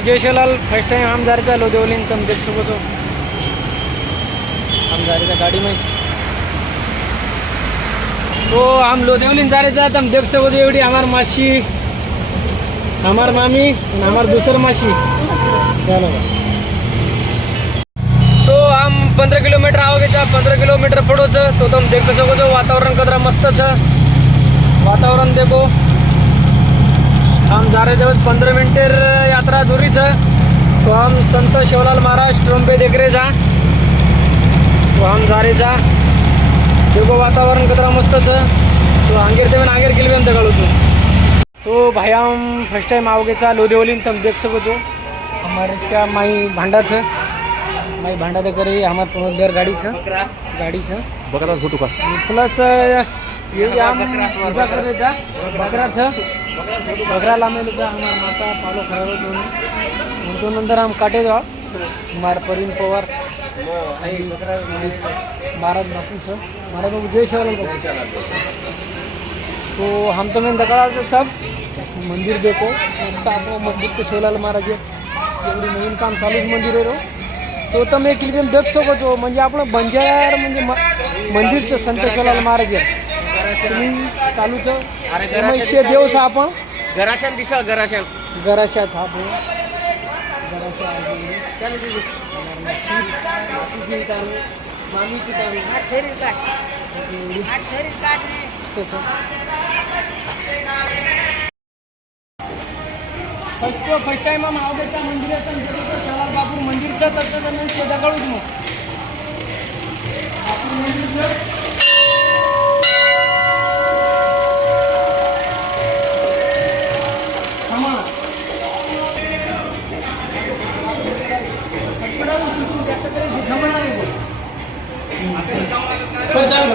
जय Shivlal, first time हम जा रहे थे लोदेवली, तुम देख सको तो हम जा रहे थे गाड़ी में। तो हम लोदेवली जा रहे थे, तुम देख सको तो एवढी हमार मासी, हमार मामी, हमार दूसर मासी। चलो तो हम 15 किलोमीटर आओगे, 15 किलोमीटर पड़ो तो तुम देख सको तो वातावरण कदरा मस्त छ। वातावरण देखो, हम जा रहे थे 15 मिनट यात्रा दूरी छ। तो हम संत शिवलाल महाराज ट्रम्पे देख रहे जा, तो हम जा रहे जा। देखो वातावरण कतरा मस्त छ। तो आंगेर ते आंगेर के लिए हम दगाड़ो तो भाई हम फर्स्ट टाइम आओगे चा लोदेवली, तुम देख सको तो हमारे रिक्शा माई भांडा छ। माई भांडा दे करे हमारे पुनोदर गाड़ी छ, गाड़ी छ बकरा फोटो का प्लस ये हम पूजा करे जा बकरा छ। बकरा लामेले जा हमार माता पालो खराब दोन दोन नंतर हम काटे जाओ हमारे परवीन पवार महाराज बापू छ, महाराज बापू जय शिवलाल बापू। तो हम तो मैंने दकड़ा सब मंदिर देखो मस्त आपको मजबूत शिवलाल महाराज एवढी नवीन काम चालूच मंदिर आहे। तो તમે એક ક્લિપ देख सको છો, म्हणजे आपण बंजारा म्हणजे मंदिरचं संत शिवलाल महाराज तुम्ही चालूच महेश्वर देवचा आपण गराशान दिसा गराशान गराशाचा आपण मामी की तारी शरीर काट फर्स्ट टाइम हम आवडेच्या मंदिरात शिवलाल बापू मंदिरचं तत्वज्ञान शेदा कळूच मग आपण मंदिरचं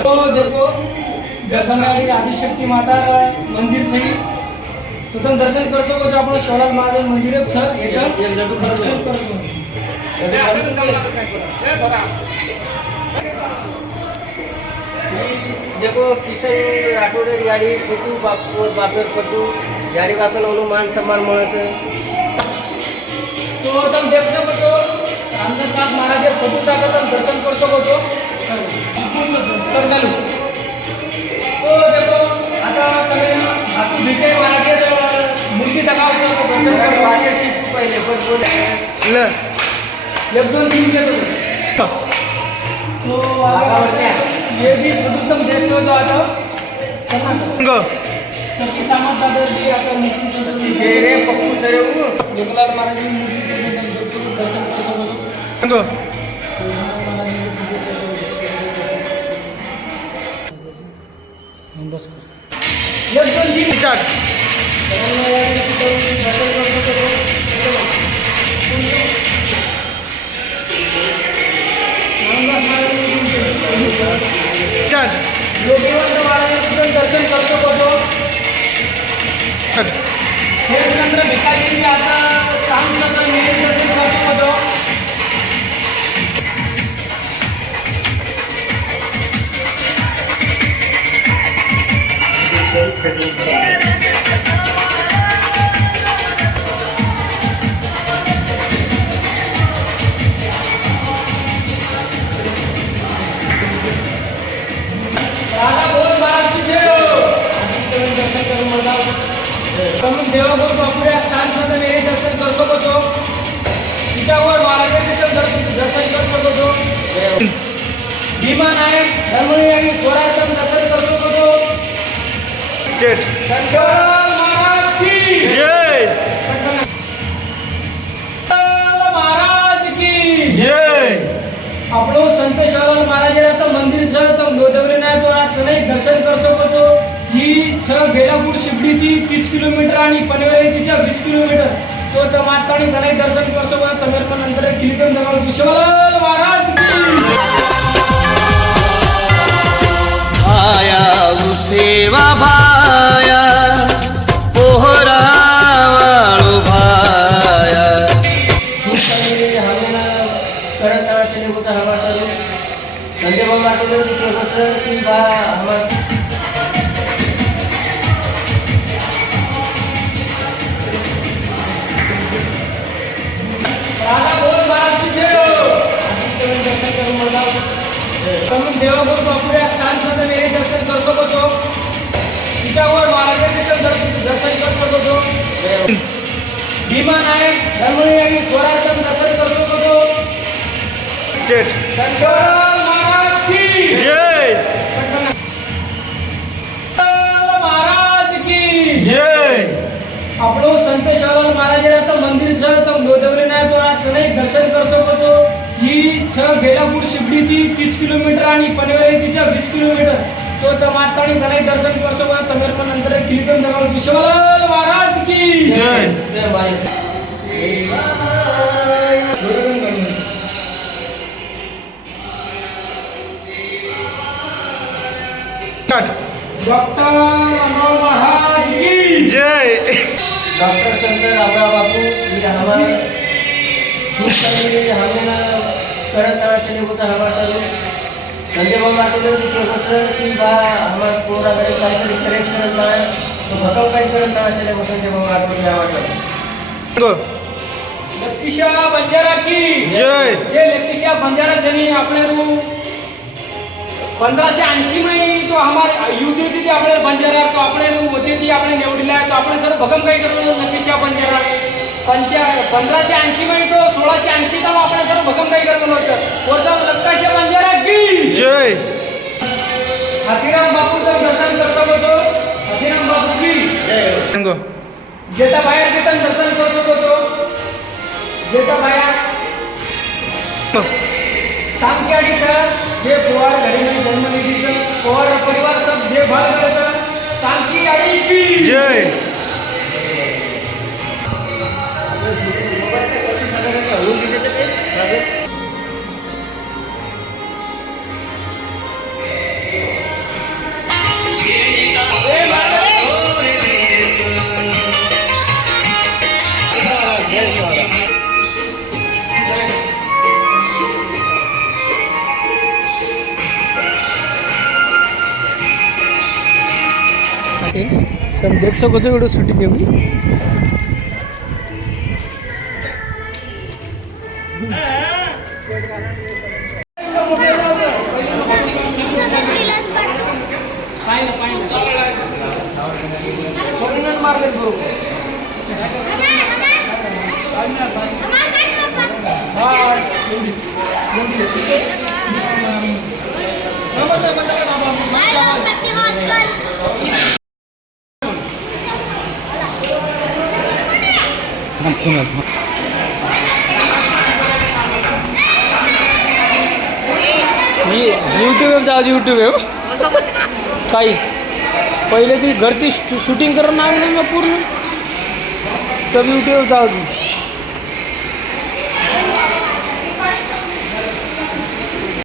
तो देखो जगन्नाथ आदिशक्ति माता मंदिर थी। तो तुम दर्शन कर सको जो अपना शिवलाल महाराज मंदिर है सर दर्शन कर सको। देखो किशन राठोडे गाडी फोटो बापर फोटो गाडी बापर ओलो मान सम्मान मिळत। तो तुम देख सको तो रामदास महाराज फोटो टाका तुम दर्शन कर सको तो तर चालू। तो देखो आता तुम्ही भेटे महाराज मूर्ती टाकाव दर्शन कर वाचायची पहिले पण बोल एक दोन तीन घेतो। तो ये भी फोटो तुम देख सको तो आता सबकी सामान दादर जी आता मूर्ती जे रे पप्पू सरे शिवलाल महाराज की मूर्ती दर्शन कर सको। एक दोन तीन स्टार्ट दर्शन कर सको। चंद्र भिकारी आता सांग दर्शन कर सको। देवापूर बापुऱ्या स्थान सदन हे दर्शन कर सको तो तिच्यावर महाराजांचं दर्शन कर सको तो। भीमा नायक धर्मवीर आणि थोरात दर्शन कर सको तो। संत शिवलाल महाराज की जय, महाराज की जय। આપણો સંત शिवलाल महाराजांचं मंदिर છે તો लोदेवलीના તો તમે दर्शन कर सको तो। ही बेलापूर शिबडी ती 30 किलोमीटर आणि पनवेल तिच्या 20 किलोमीटर। तो मातानी तनाई दर्शन कर सको तमेर पण नंतर किलीकन दगाव शिवलाल महाराज की आया सेवा भाया पोहरा वाळू भाया हवेला करत चले होता हवा चालू संजय बाबा आठवले की बा हवा देवापुर बापू या स्थान से मेरे दर्शन कर सको છો टीकागोर महाराजांचे दर्शन कर सको છો भीमा नायक धर्मवीर छोराचं दर्शन कर सको છો शंकर महाराज की जय महाराज की जय આપણું સંત શિવલાલ મહારાજના મંદિર છે તો ગોદાવરીના તો આ તને દર્શન કરી શકો છો ही बेलापूर शिर्डीથી 30 કિલોમીટર आणि પનવેલીથી 20 કિલોમીટર તો તમારે તને દર્શન કરશો તમે પણ અંદર ક્લિક કરી દબાવો શિવલાલ મહારાજ की जय जय मारे डॉक्टर अमोल महाराज की जय डॉक्टर शंकर रामराव बापू ये हमारे हमें करत चले होता हमारा सब संजय बाबा आठवले प्रोफेसर की बा हमारा पूरा गरीब काहीतरी करेक्ट करत नाही तो भटव काही करत नाही चले होता संजय बाबा आठवले हमारा लकीशा बंजारा की जय जे लकीशा बंजारा जनी आपले 1580 में तो हमारे युद्ध होती थी अपने बंजारा तो अपने होती थी अपने निवडीला तो अपने सर भगम काही करू लकीशा बंजारा 1580 में तो 1680 तक अपने सर भगम काही करू होतं वरचा लकीशा बंजारा की जय हाथीराम बापू तर दर्शन कर सको છો हाथीराम बापू की संगो जेटा बाहेर जेता दर्शन कर सको છો जेटा बाहेर सांख्याडीचं जे पोवार घरी में जन्म निधीचं पोवार परिवार सब देखभाल करतं सांखी आडी की जय तुम देख सको છો वीडियो शूटिंग में यूट्यूब जाऊ यूट्यूब काही पहिले ती घरती शूटिंग करून नाही ना पूर्ण सब यूट्यूब जाऊ